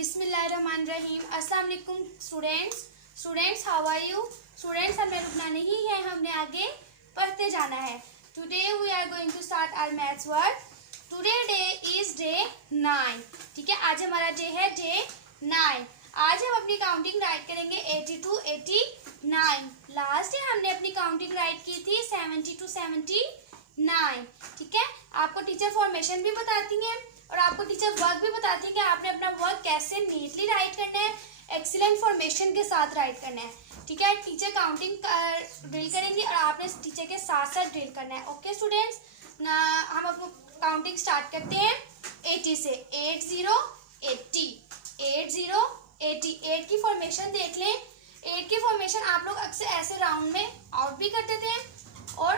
बिस्मिल्लाहिर्रहमानिर्रहीम। अस्सलाम वालेकुम students how are you students. हमें रुकना नहीं है, हमने आगे पढ़ते जाना है। Today we are going to start our maths work. Today day is day 9। ठीक है, आज हमारा डे है डे 9। आज हम अपनी काउंटिंग राइट करेंगे 80 to 89। लास्ट डे हमने अपनी काउंटिंग राइट की थी 70 to 79। ठीक है, आपको टीचर फॉर्मेशन भी बताती हैं और आपको टीचर वर्क भी बताती है कि आपने अपना वर्क कैसे नीटली राइट करना है, एक्सीलेंट फॉर्मेशन के साथ राइट करना है। ठीक है, टीचर काउंटिंग ड्रिल करेंगी और आपने टीचर के साथ साथ ड्रिल करना है। ओके स्टूडेंट्स, हम अपनी काउंटिंग स्टार्ट करते हैं 80 से। 80 80 80 80। 8 की फॉर्मेशन देख लें। 8 की फॉर्मेशन आप लोग अक्सर ऐसे राउंड में आउट भी कर देते हैं और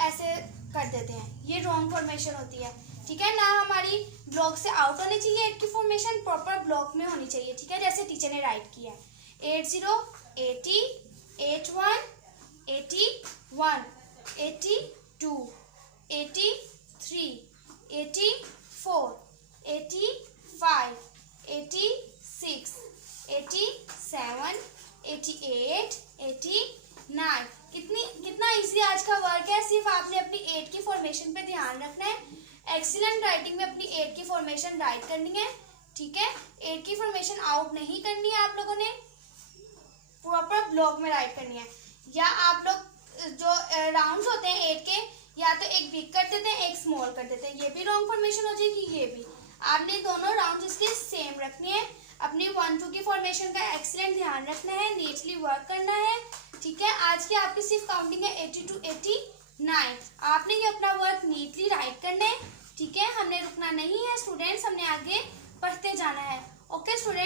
ऐसे कर देते हैं, ये रॉन्ग फॉर्मेशन होती है। ठीक है ना, हमारी ब्लॉक से आउट होनी चाहिए। 8 की फॉर्मेशन प्रॉपर ब्लॉक में होनी चाहिए। ठीक है, जैसे टीचर ने राइट किया है 80 80 81 81 82 83 84 85 86 87 88 89। कितना इजी आज का वर्क है। सिर्फ आपने अपनी 8 की फॉर्मेशन पे ध्यान रखना है। एक्सीलेंट राइटिंग में अपनी 8 की फॉर्मेशन राइट करनी है। ठीक है, 8 की फॉर्मेशन आउट नहीं करनी है, आप लोगों ने प्रॉपर ब्लॉक में राइट करनी है। या आप लोग जो राउंड्स होते हैं 8 के, या तो एक बिग कर देते हैं एक स्मॉल कर देते हैं, ये भी रॉन्ग फॉर्मेशन हो जाएगी। ये भी आपने दोनों राउंड इसलिए सेम रखनी है। अपनी 1-2 की फॉर्मेशन का एक्सीलेंट ध्यान रखना है, नीटली वर्क करना है। ठीक है, आज की आपकी सिर्फ काउंटिंग है 80 to 89। आपने ये अपना वर्क नीटली राइट करना है। ठीक है, हमने रुकना नहीं है स्टूडेंट्स, हमने आगे पढ़ते जाना है। Okay students.